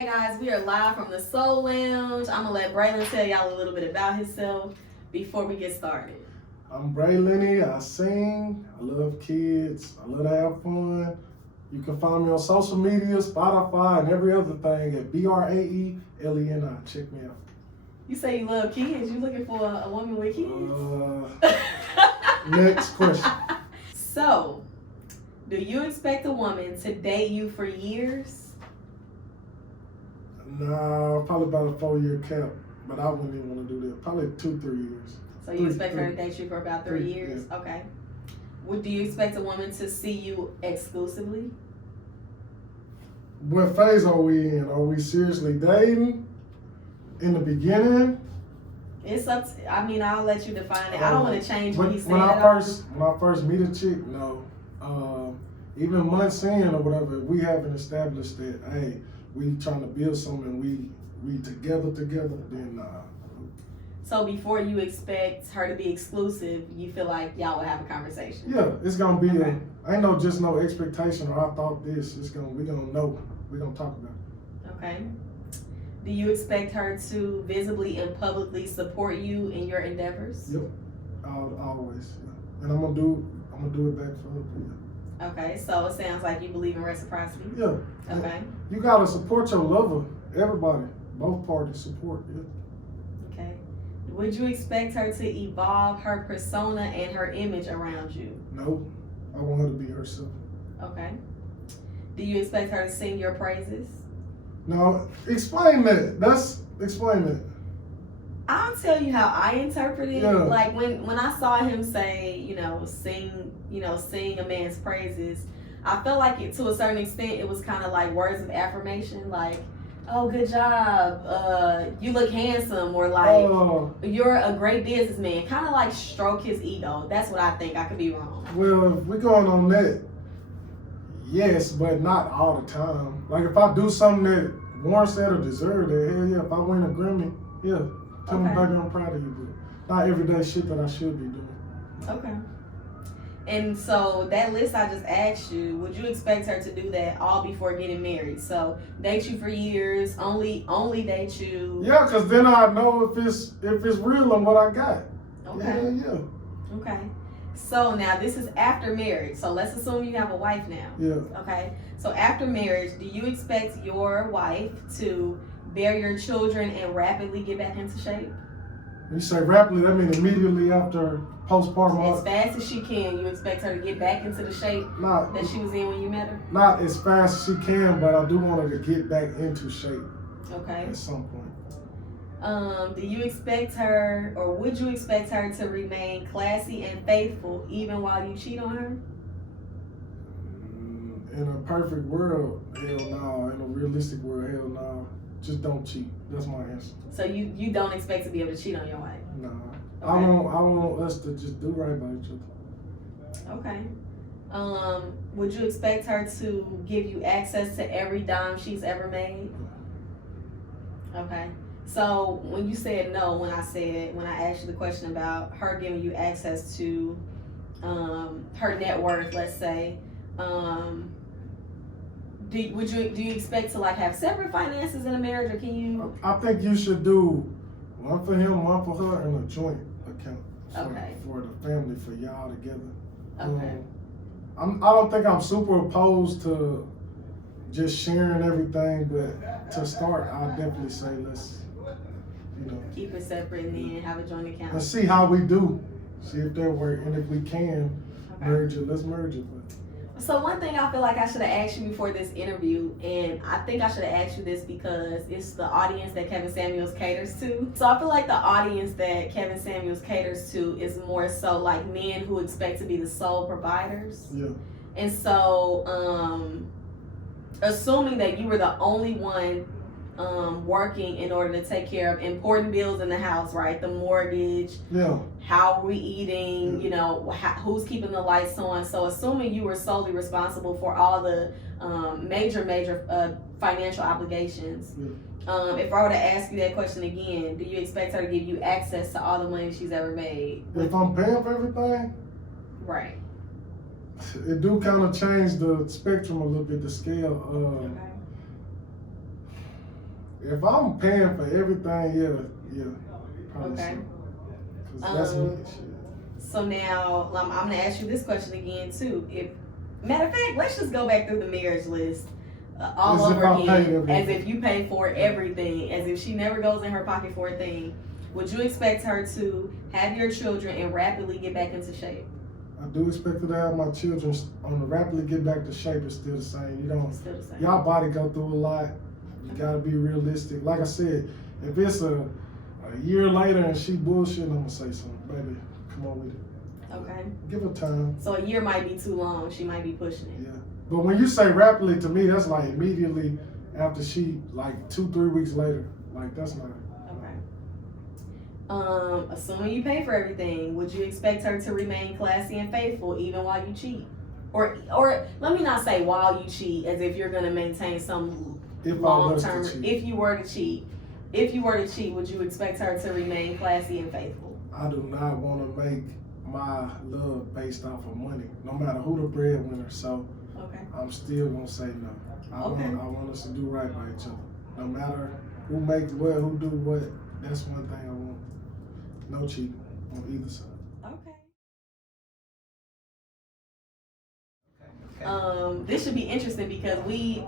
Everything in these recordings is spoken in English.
Hey guys, we are live from the Soul Lounge. I'm gonna let Brae tell y'all a little bit about himself before we get started. I'm Brae, Leni. I sing. I love kids. I love to have fun. You can find me on social media, Spotify, and every other thing at Braeleni. Check me out. You say you love kids. You looking for a woman with kids? Next question. So, do you expect a woman to date you for years? Nah, probably about a 4-year cap, but I wouldn't even want to do that. Probably 2-3 years. So you expect her to date you for about 3 years? Yeah. Okay. Do you expect a woman to see you exclusively? What phase are we in? Are we seriously dating in the beginning? It's up to, I'll let you define it. I don't want to change what he said. When I first meet a chick, no. Even months in or whatever, we haven't established that, hey, we trying to build something, we together, then nah. So before you expect her to be exclusive, you feel like y'all will have a conversation? Yeah, it's gonna be okay. Ain't no expectation or I thought this. We gonna know. We gonna talk about it. Okay. Do you expect her to visibly and publicly support you in your endeavors? Yep. Always. Yeah. And I'm gonna do it back for her. Yeah. Okay, so it sounds like you believe in reciprocity. Yeah. Okay. You gotta support your lover. Everybody, both parties support. Yeah. Okay. Would you expect her to evolve her persona and her image around you? No. I want her to be herself. Okay. Do you expect her to sing your praises? No. Explain that. Explain that. I'll tell you how I interpret it. Yeah. Like when I saw him say, sing a man's praises, I felt like it to a certain extent it was kind of like words of affirmation, like, oh, good job, you look handsome, or like, you're a great businessman. Kind of like stroke his ego. That's what I think. I could be wrong. Well, if we're going on that, yes, but not all the time. Like if I do something that warrants that or deserve that, hell yeah. If I win a Grammy, yeah. Tell me, baby, I'm proud of you, but not everyday shit that I should be doing. Okay. And so that list I just asked you, would you expect her to do that all before getting married? So date you for years, only date you. Yeah, cause then I know if it's real and what I got. Okay. Yeah. Okay. So now this is after marriage. So let's assume you have a wife now. Yeah. Okay. So after marriage, do you expect your wife to bear your children and rapidly get back into shape? When you say rapidly, that means immediately after postpartum. As fast as she can, you expect her to get back into the shape that she was in when you met her? Not as fast as she can, but I do want her to get back into shape. Okay. At some point. Do you expect her, or would you expect her to remain classy and faithful even while you cheat on her? In a perfect world, hell no. In a realistic world, hell no. Just don't cheat. That's my answer. So you don't expect to be able to cheat on your wife? No. Okay. I want us to just do right by each other. Okay. Would you expect her to give you access to every dime she's ever made? Okay. So when you said no, when I asked you the question about her giving you access to her net worth, let's say, do you expect to like have separate finances in a marriage, or can you? I think you should do one for him, one for her, and a joint account for the family, for y'all together. Okay. I don't think I'm super opposed to just sharing everything, but to start, I'll definitely say let's, keep it separate and then have a joint account. Let's see how we do. See if that works, and if we can merge it, let's merge it. So one thing I feel like I should have asked you before this interview, and I think I should have asked you this because it's the audience that Kevin Samuels caters to. So I feel like the audience that Kevin Samuels caters to is more so like men who expect to be the sole providers. Yeah. And so, assuming that you were the only one working in order to take care of important bills in the house, right? The mortgage, how are we eating, who's keeping the lights on. So assuming you were solely responsible for all the major financial obligations, if I were to ask you that question again, do you expect her to give you access to all the money she's ever made? If I'm paying for everything? Right. It do kind of change the spectrum a little bit, the scale. If I'm paying for everything, yeah, probably Okay. so. 'Cause that's me, shit. So now I'm gonna ask you this question again too. If matter of fact, let's just go back through the marriage list all As if over I paid again, everything. as if you pay for everything, as if she never goes in her pocket for a thing. Would you expect her to have your children and rapidly get back into shape? I do expect her to have my children on the rapidly get back to shape. It's still the same. You don't. Still the same. Y'all body go through a lot. You gotta be realistic. Like I said, if it's a year later and she bullshit, I'm gonna say something, baby. Come on with it. Okay. Give her time. So a year might be too long. She might be pushing it. Yeah. But when you say rapidly, to me, that's like immediately after she, like 2-3 weeks later. Like that's not. Okay. Assuming you pay for everything, would you expect her to remain classy and faithful even while you cheat? Or let me not say while you cheat, as if you're gonna maintain some long term. If you were to cheat, would you expect her to remain classy and faithful? I do not want to make my love based off of money, no matter who the breadwinner. So okay. I'm still gonna say no. I want us to do right by each other, no matter who makes what, who do what. That's one thing I want. No cheating on either side. Okay. This should be interesting because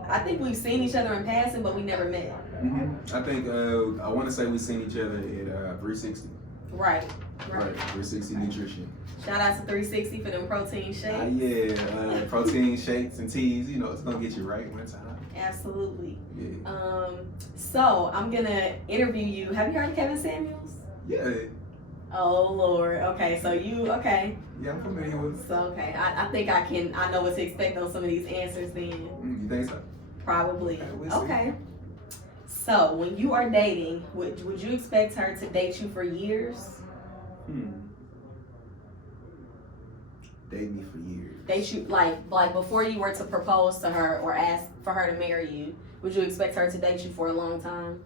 I think we've seen each other in passing, but we never met. Mm-hmm. I think I want to say we've seen each other at 360. Right. 360 Nutrition. Shout out to 360 for them protein shakes. Yeah, protein shakes and teas. You know, it's gonna get you right one time. Absolutely. Yeah. So I'm gonna interview you. Have you heard of Kevin Samuels? Yeah. Oh Lord. Okay, so okay. Yeah, I'm familiar with it. So okay, I think I know what to expect on some of these answers then. You think so? Probably. Okay. So when you are dating, would you expect her to date you for years? Date me for years. Date you like before you were to propose to her or ask for her to marry you, would you expect her to date you for a long time?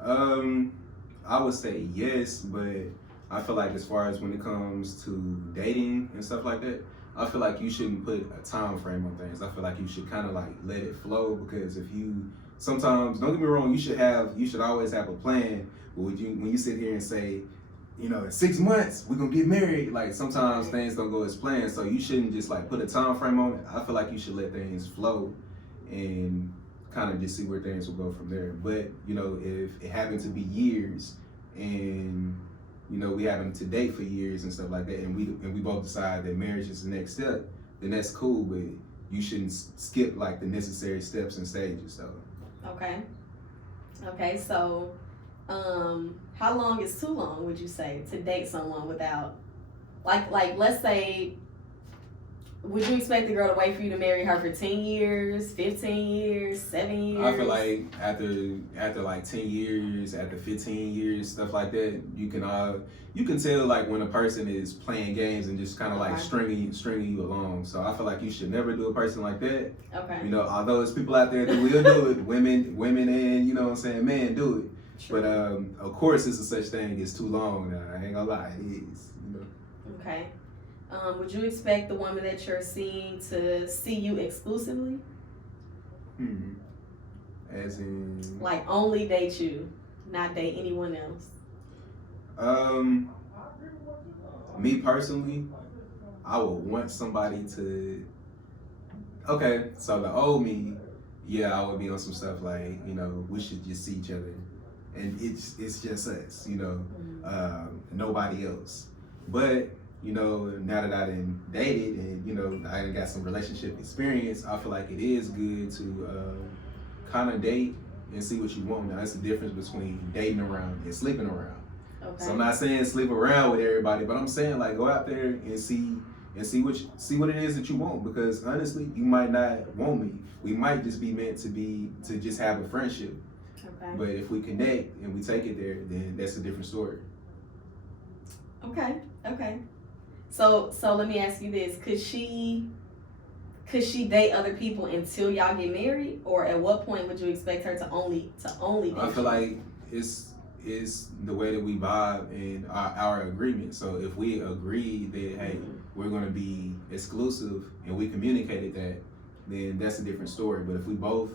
I would say yes, but I feel like as far as when it comes to dating and stuff like that, I feel like you shouldn't put a time frame on things. I feel like you should kind of like let it flow, because if you sometimes, don't get me wrong, you should always have a plan. But when you sit here and say, you know, in 6 months we're gonna get married, like sometimes things don't go as planned. So you shouldn't just like put a time frame on it. I feel like you should let things flow and kind of just see where things will go from there. But you know, if it happened to be years and you know we happen to date for years and stuff like that, and we both decide that marriage is the next step, then that's cool. But you shouldn't skip like the necessary steps and stages. So. Okay. So, how long is too long, would you say, to date someone without, like let's say, would you expect the girl to wait for you to marry her for 10 years, 15 years, 7 years? I feel like after like 10 years, after 15 years, stuff like that, you can tell like when a person is playing games and just kind of like stringing you along. So I feel like you should never do a person like that. Okay. You know, although there's people out there that will do it, women and you know what I'm saying, men do it. True. But of course, it's a such thing as too long. I ain't gonna lie, it is. You know. Okay. Would you expect the woman that you're seeing to see you exclusively? As in? Like only date you, not date anyone else? Me personally, I would want somebody to. Okay, so the old me, yeah, I would be on some stuff like, you know, we should just see each other, and it's just us, you know, nobody else. But you know, now that I done dated and, you know, I done got some relationship experience, I feel like it is good to kind of date and see what you want. Now, it's the difference between dating around and sleeping around. Okay. So I'm not saying sleep around with everybody, but I'm saying like go out there and see what it is that you want, because honestly, you might not want me. We might just be meant to just have a friendship. Okay. But if we connect and we take it there, then that's a different story. Okay. So let me ask you this: Could she date other people until y'all get married, or at what point would you expect her to only date? I feel like it's the way that we vibe and our agreement. So if we agree that hey, we're going to be exclusive and we communicated that, then that's a different story. But if we both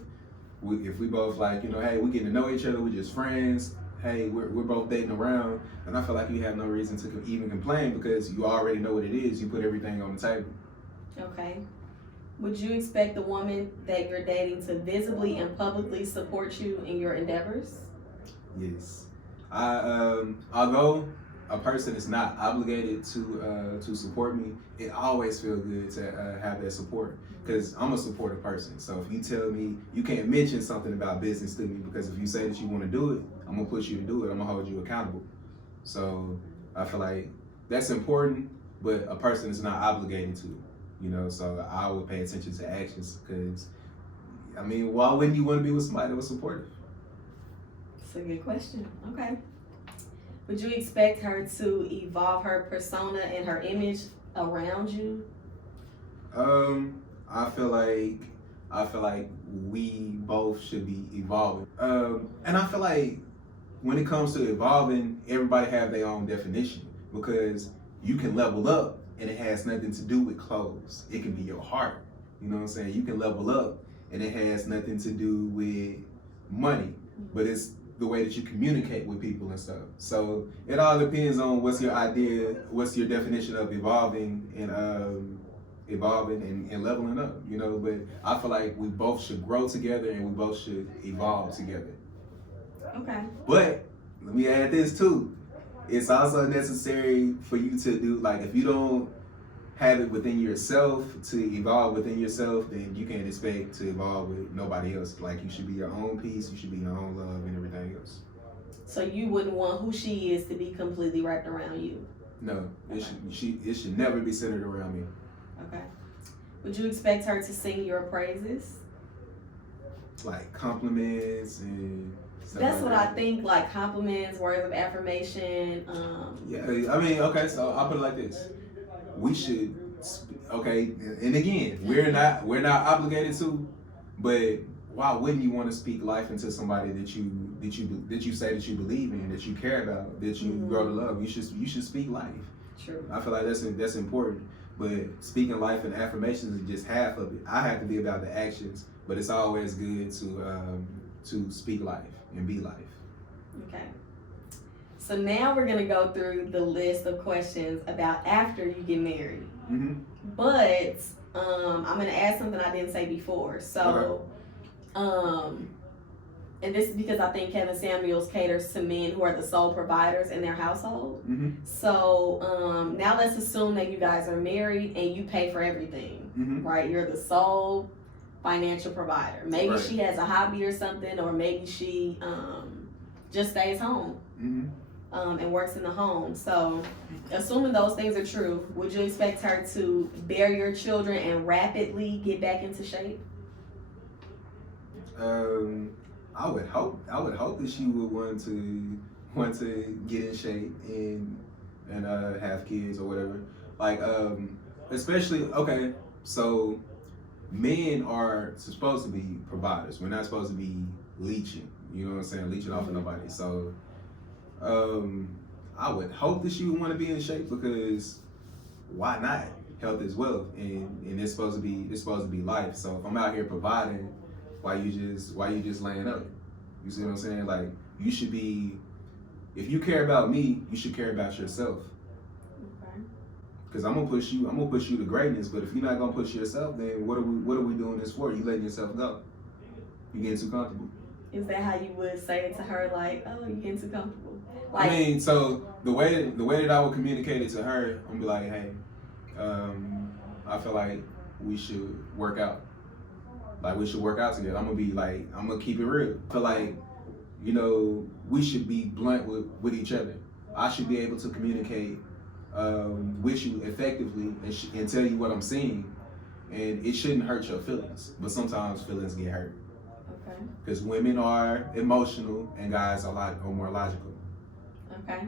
if we both like, you know, hey, we getting to know each other, we're just friends. Hey, we're both dating around, and I feel like you have no reason to even complain because you already know what it is. You put everything on the table. Okay. Would you expect the woman that you're dating to visibly and publicly support you in your endeavors? Yes. Although a person is not obligated to support me, it always feels good to have that support because I'm a supportive person. So if you tell me you can't mention something about business to me because if you say that you want to do it, I'm gonna push you to do it. I'm gonna hold you accountable. So I feel like that's important, but a person is not obligated to, you know. So I would pay attention to actions because, I mean, why wouldn't you want to be with somebody that was supportive? That's a good question. Okay. Would you expect her to evolve her persona and her image around you? I feel like we both should be evolving. And I feel like when it comes to evolving, everybody have their own definition because you can level up and it has nothing to do with clothes. It can be your heart. You know what I'm saying? You can level up and it has nothing to do with money, but it's the way that you communicate with people and stuff. So it all depends on what's your idea, what's your definition of evolving and leveling up, you know. But I feel like we both should grow together and we both should evolve together. Okay. But let me add this too. It's also necessary for you to do, like, if you don't have it within yourself to evolve within yourself, then you can't expect to evolve with nobody else. Like, you should be your own peace, you should be your own love and everything else. So you wouldn't want who she is to be completely wrapped around you? No, it should never be centered around me. Okay. Would you expect her to sing your praises? Like compliments and stuff. That's like what that. I think, like compliments, words of affirmation. Yeah, I mean, okay, so I'll put it like this. We should, okay, and again, we're not obligated to, but why wouldn't you want to speak life into somebody that you say that you believe in, that you care about, that you grow to love? You should speak life. True. I feel like that's important. But speaking life and affirmations is just half of it. I have to be about the actions, but it's always good to speak life and be life. Okay. So now we're gonna go through the list of questions about after you get married. Mm-hmm. But I'm gonna add something I didn't say before. So, and this is because I think Kevin Samuels caters to men who are the sole providers in their household. Mm-hmm. So now let's assume that you guys are married and you pay for everything, right? You're the sole financial provider. Maybe she has a hobby or something, or maybe she just stays home and works in the home. So assuming those things are true, would you expect her to bear your children and rapidly get back into shape? I would hope that she would want to get in shape and have kids or whatever. Like especially, okay, so men are supposed to be providers. We're not supposed to be leeching. You know what I'm saying? Leeching off of nobody. So I would hope that she would want to be in shape because why not? Health is wealth, and it's supposed to be life. So if I'm out here providing, why you just laying up? You see what I'm saying? Like, you should be, if you care about me, you should care about yourself. Okay. Because I'm gonna push you to greatness. But if you're not gonna push yourself, then what are we doing this for? You letting yourself go. You getting too comfortable. Is that how you would say it to her? Like, oh, you getting too comfortable? Like, I mean, so the way that I would communicate it to her, I'm be like, hey, I feel like we should work out. Like, we should work out together. I'm gonna keep it real. I feel like, you know, we should be blunt with each other. I should be able to communicate with you effectively and tell you what I'm seeing, and it shouldn't hurt your feelings. But sometimes feelings get hurt. Okay. Because women are emotional and guys are more logical. Okay.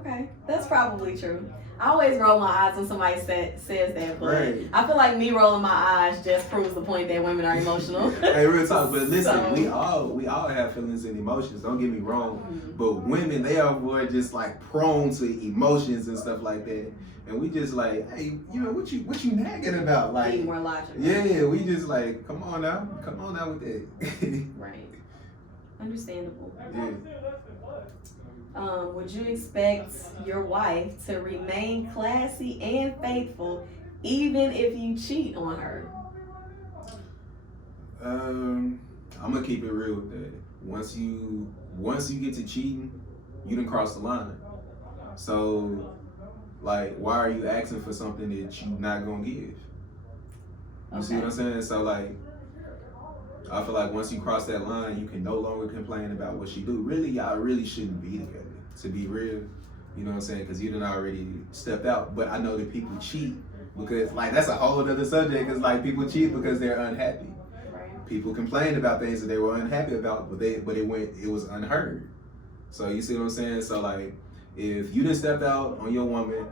Okay, that's probably true. I always roll my eyes when somebody says that, but Right. I feel like me rolling my eyes just proves the point that women are emotional. Hey, real talk, but listen, So- we all have feelings and emotions. Don't get me wrong, Mhm. but women, they are more just like prone to emotions and stuff like that. And we just like, hey, you know what you nagging about? Like, Be more logical. yeah, we just like, come on now with that. Right. Understandable. Yeah. Would you expect your wife to remain classy and faithful even if you cheat on her? I'm gonna keep it real with that. Once you get to cheating, you done cross the line. So, like, why are you asking for something that you not gonna give? You see what I'm saying? So, like, I feel like once you cross that line, you can no longer complain about what she do. Really, y'all really shouldn't be together, to be real. You know what I'm saying? Because you done already stepped out. But I know that people cheat because, like, that's a whole other subject. Because, like, people cheat because they're unhappy. Right. People complained about things that they were unhappy about, but it was unheard. So you see what I'm saying? So, like, if you done stepped out on your woman,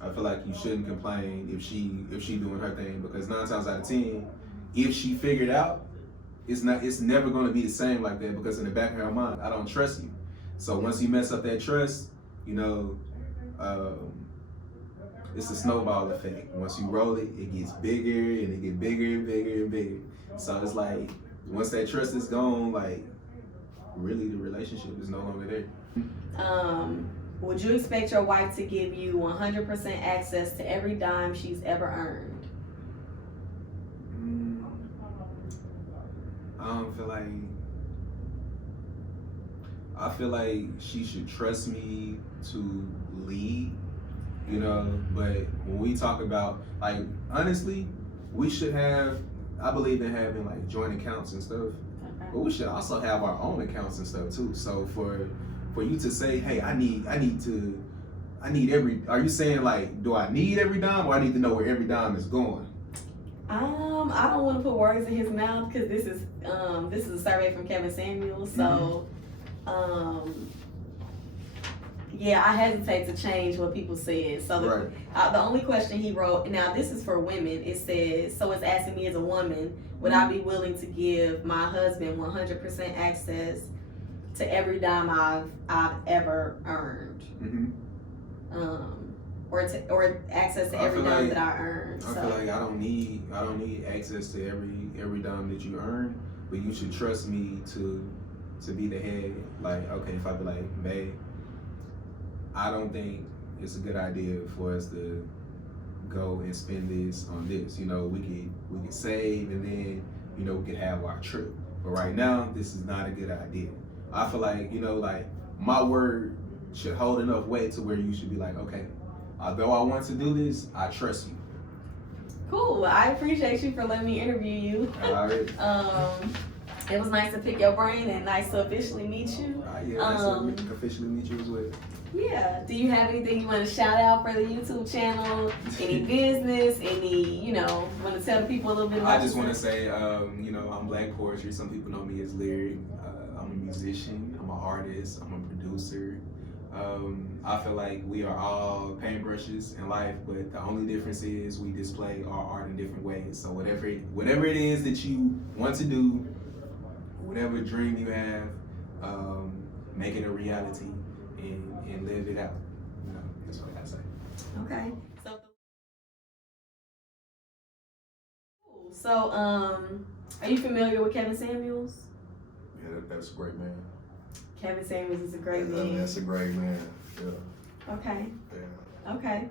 I feel like you shouldn't complain if she doing her thing, because 9 times out of 10, if she figured out, it's never going to be the same like that, because in the back of her mind, I don't trust you. So once you mess up that trust, you know, it's a snowball effect. Once you roll it, it gets bigger and it gets bigger and bigger and bigger. So it's like once that trust is gone, like really the relationship is no longer there. Would you expect your wife to give you 100% access to every dime she's ever earned? I feel like she should trust me to lead, you know, but when we talk about, like, honestly, we should have, I believe in having like joint accounts and stuff, Okay. but we should also have our own accounts and stuff too. So for you to say, hey, I need every, are you saying like, do I need every dime, or I need to know where every dime is going? I don't want to put words in his mouth because this is a survey from Kevin Samuels. So, yeah, I hesitate to change what people said. So the only question he wrote, now this is for women. It says, so it's asking me as a woman, would I be willing to give my husband 100% access to every dime I've ever earned? Or access to every dime that I earn. I feel like I don't need access to every dime that you earn, but you should trust me to be the head. Like, okay, if I be like, babe, I don't think it's a good idea for us to go and spend this on this. You know, we could save, and then, you know, we could have our trip. But right now, this is not a good idea. I feel like, you know, like, my word should hold enough weight to where you should be like, okay, although I want to do this, I trust you. Cool. I appreciate you for letting me interview you. All right. It was nice to pick your brain and nice to officially meet you. Yeah, nice to officially meet you as well. Yeah. Do you have anything you want to shout out for the YouTube channel? Any business? Any, you know, want to tell the people a little bit about I just want to say, you know, I'm Blaxkpoetry. Some people know me as Lyric. I'm a musician. I'm an artist. I'm a producer. I feel like we are all paintbrushes in life, but the only difference is we display our art in different ways. So whatever it is that you want to do, whatever dream you have, make it a reality and live it out. You know, that's what I say. Okay. So, are you familiar with Kevin Samuels? Yeah, that's a great man. Kevin Samuels is a great man. That's a great man. Yeah. Okay. Yeah. Okay.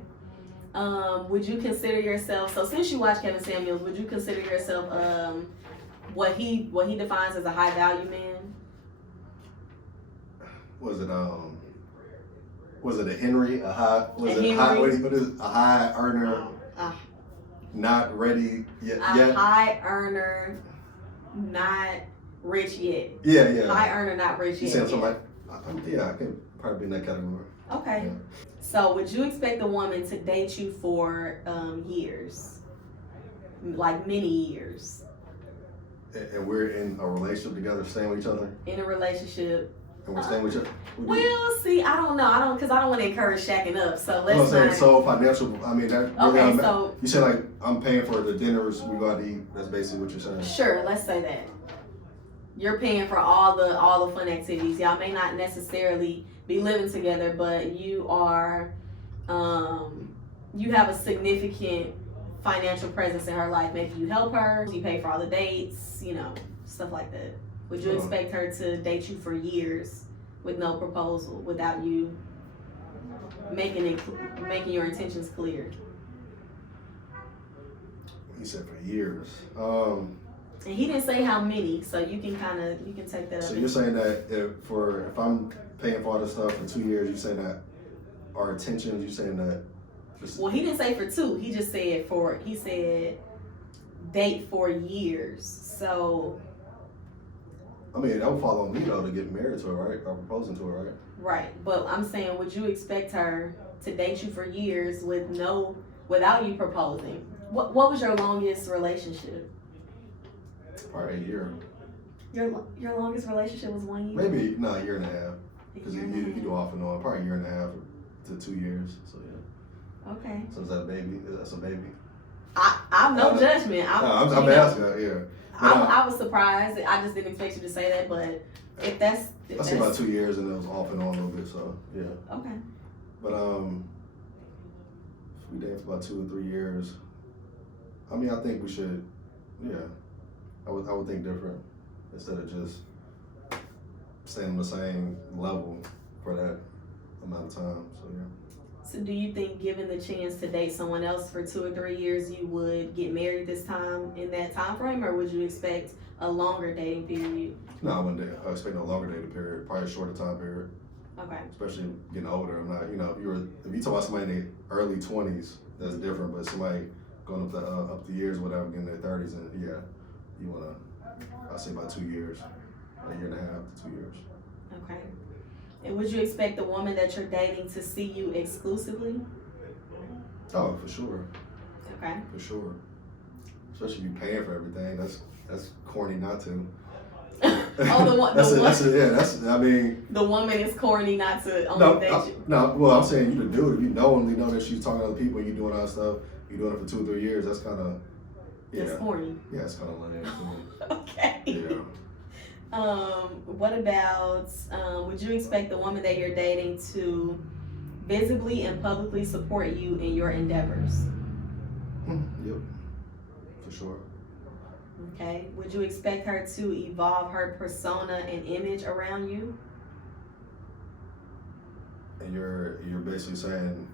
Would you consider yourself, so since you watch Kevin Samuels, would you consider yourself what he defines as a high value man? Was it a Henry? A high earner? Not ready yet. A high earner, not rich yet. Yeah. High earner, not rich yet. You saying something like? Yeah, I can probably be in that category. Okay. Yeah. So would you expect a woman to date you for years? Like many years? And we're in a relationship together, staying with each other? In a relationship. And we're staying with you. Well, see, I don't know. Because I don't want to encourage shacking up. So let's saying, so financial, I mean, that really okay, so you said like, I'm paying for the dinners we go out to eat. That's basically what you're saying. sure, let's say that. You're paying for all the fun activities. Y'all may not necessarily be living together, but you are, you have a significant financial presence in her life. Maybe you help her, you pay for all the dates, you know, stuff like that. Would you expect her to date you for years with no proposal, without you making your intentions clear? He said for years. And he didn't say how many, so you can take that up. So you're saying that if I'm paying for all this stuff for 2 years, you're saying that our intentions, you're saying that. Well, he didn't say for 2. He just said he said date for years. So. I mean, that would fall on me though to get married to her, right? Or proposing to her, right? Right, but I'm saying, would you expect her to date you for years without you proposing? What was your longest relationship? Probably a year. Your longest relationship was 1 year? Maybe a year and a half. Because you do off and on. Probably a year and a half to 2 years. So yeah. Okay. So is that a baby? That's a baby. I'm no judgment. I'm asking. Yeah. I was surprised. I just didn't expect you to say that, but if that's I see about 2 years and it was off and on a little bit. So yeah. Okay. But if we dated for about 2 or 3 years, I mean, I think we should. Yeah. I would think different instead of just staying on the same level for that amount of time. So yeah. So do you think, given the chance to date someone else for 2 or 3 years, you would get married this time in that time frame, or would you expect a longer dating period? No, I wouldn't. I expect no longer dating period. Probably a shorter time period. Okay. Especially getting older. I'm not. If you talk about somebody in their early 20s, that's different. But somebody going up the years, whatever, getting their 30s, and yeah. You wanna, I say about 2 years, a year and a half to 2 years. Okay. And would you expect the woman that you're dating to see you exclusively? Oh, for sure. Okay. For sure. Especially if you're paying for everything. That's corny not to. The woman is corny not to only date you. No, well, I'm saying you the dude. If you knowingly know that she's talking to other people and you're doing all that stuff, you're doing it for 2 or 3 years. That's kind of. Yeah. It's corny. Yeah, it's kind of lame to me. Okay. Yeah. What about, would you expect the woman that you're dating to visibly and publicly support you in your endeavors? Yep. For sure. Okay. Would you expect her to evolve her persona and image around you? And you're basically saying,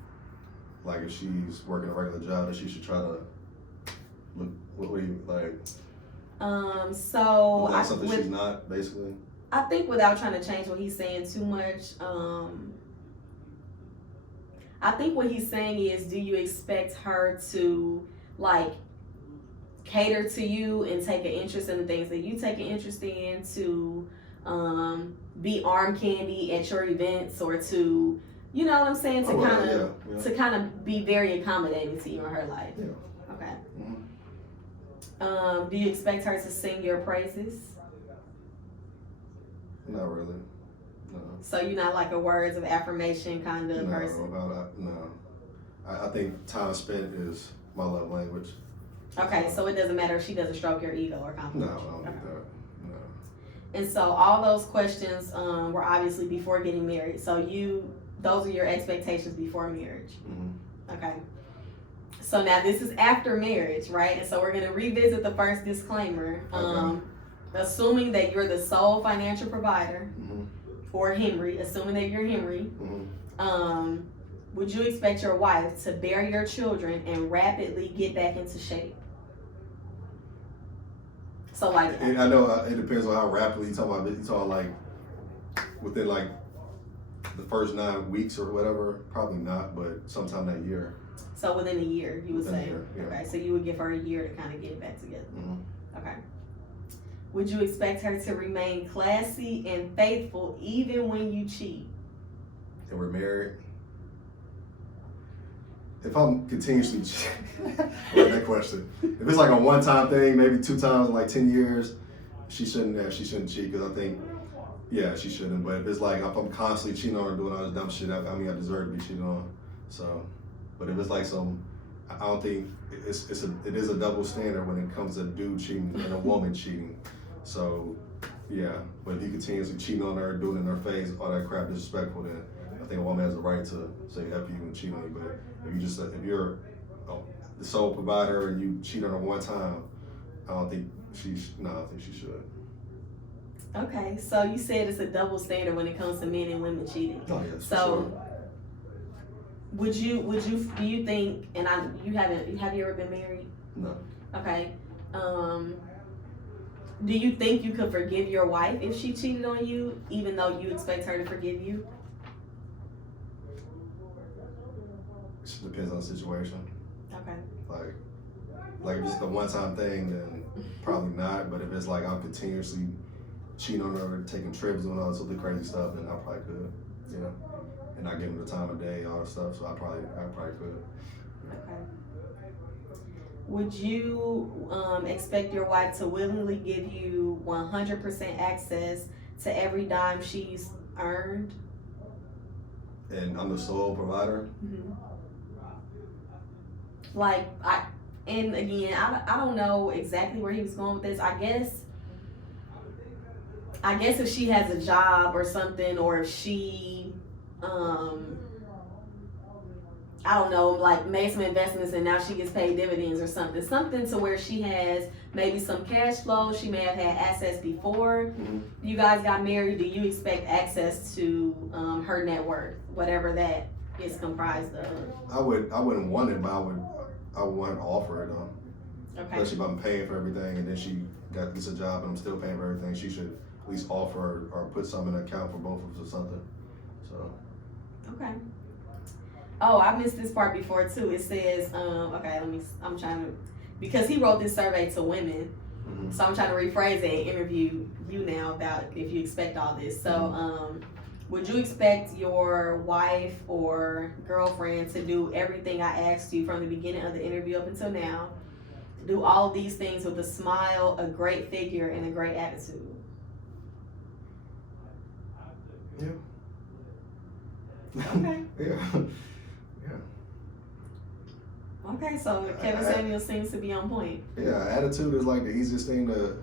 like, if she's working a regular job, that she should try to look. What do you like? So something she's not, basically. I think, without trying to change what he's saying too much, I think what he's saying is, do you expect her to like cater to you and take an interest in the things that you take an interest in, to be arm candy at your events, or to, you know what I'm saying, to kind of be very accommodating to you in her life? Yeah. Okay. Mm-hmm. Do you expect her to sing your praises? Not really. No. So you're not like a words of affirmation kind of person? No. I think time spent is my love language. Okay, so it doesn't matter if she doesn't stroke your ego or compliment you? No, I don't think that. No. And so all those questions were obviously before getting married. So those are your expectations before marriage. Mm-hmm. Okay. So now this is after marriage, right? And so we're gonna revisit the first disclaimer. Okay. Assuming that you're the sole financial provider, Mm-hmm. or Henry, assuming that you're Henry, Mm-hmm. would you expect your wife to bear your children and rapidly get back into shape? So like, And I know it depends on how rapidly you talking about. You talking like within like the first 9 weeks or whatever. Probably not, but sometime that year. so within a year, you would Within a say? year, yeah. Okay, so you would give her a year to kind of get it back together. Mm-hmm. Okay. Would you expect her to remain classy and faithful even when you cheat? And we're married. If I'm continuously I like that question. If it's like a one-time thing, maybe 2 times in like 10 years, she shouldn't cheat, because I think Yeah, she shouldn't. But if it's like if I'm constantly cheating on her, doing all this dumb shit, I mean, I deserve to be cheated on. So, but if it's like I don't think it is a double standard when it comes to a dude cheating and a woman cheating. So, yeah. But if he continues to cheat on her, doing it in her face, all that crap, disrespectful, then I think a woman has the right to say F you and cheat on you. But if you're the sole provider and you cheat on her one time, I think she should. Okay, so you said it's a double standard when it comes to men and women cheating. Oh yes. So, sure. do you think? And have you ever been married? No. Okay. Do you think you could forgive your wife if she cheated on you, even though you expect her to forgive you? It depends on the situation. Okay. Like if it's the one-time thing, then probably not. But if it's like I'm continuously cheating on her, taking trips, doing all this other crazy stuff, then I probably could, you know, and not giving her the time of day, all that stuff. So I probably could. Okay. Would you expect your wife to willingly give you 100% access to every dime she's earned? And I'm the sole provider. Mm-hmm. And again, I don't know exactly where he was going with this. I guess if she has a job or something, or if she, I don't know, like made some investments and now she gets paid dividends or something to where she has maybe some cash flow. She may have had access before you guys got married. Do you expect access to her net worth, whatever that is comprised of? I wouldn't want it, but I would want to offer it though. Okay. Especially if I'm paying for everything and then she gets a job and I'm still paying for everything, she should at least offer or put something in an account for both of us or something. So. Okay. Oh, I missed this part before too. It says, I'm trying to, because he wrote this survey to women, so I'm trying to rephrase it and interview you now about if you expect all this. So, would you expect your wife or girlfriend to do everything I asked you from the beginning of the interview up until now? Do all of these things with a smile, a great figure, and a great attitude? Yeah. Okay. Yeah. Okay, so Kevin Samuel seems to be on point. Yeah, attitude is like the easiest thing to,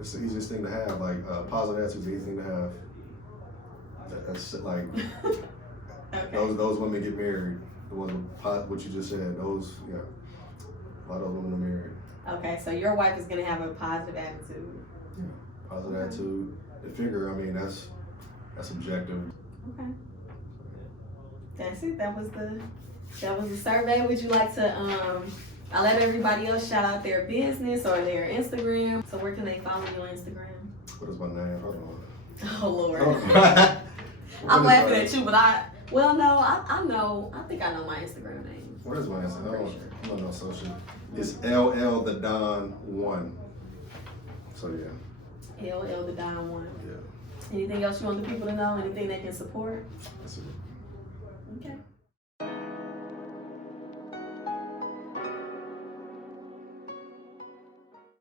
it's the easiest thing to have. Like, positive attitude is the easiest thing to have. That's like, Okay. those women get married. The ones with what you just said, those, yeah, a lot of those women are married. Okay, so your wife is gonna have a positive attitude. Yeah, positive attitude. The figure, I mean, that's objective. Okay. That's it. That was the survey. Would you like to I let everybody else shout out their business or their Instagram. So where can they follow you on Instagram? What is my name? Hold on. Oh Lord. Oh. I'm laughing at you, but I know. I think I know my Instagram name. What is my Instagram? Pretty sure. I don't know social. It's LL the Don 1. So yeah. LL the Don 1. Yeah. Anything else you want the people to know? Anything they can support? That's it. Okay.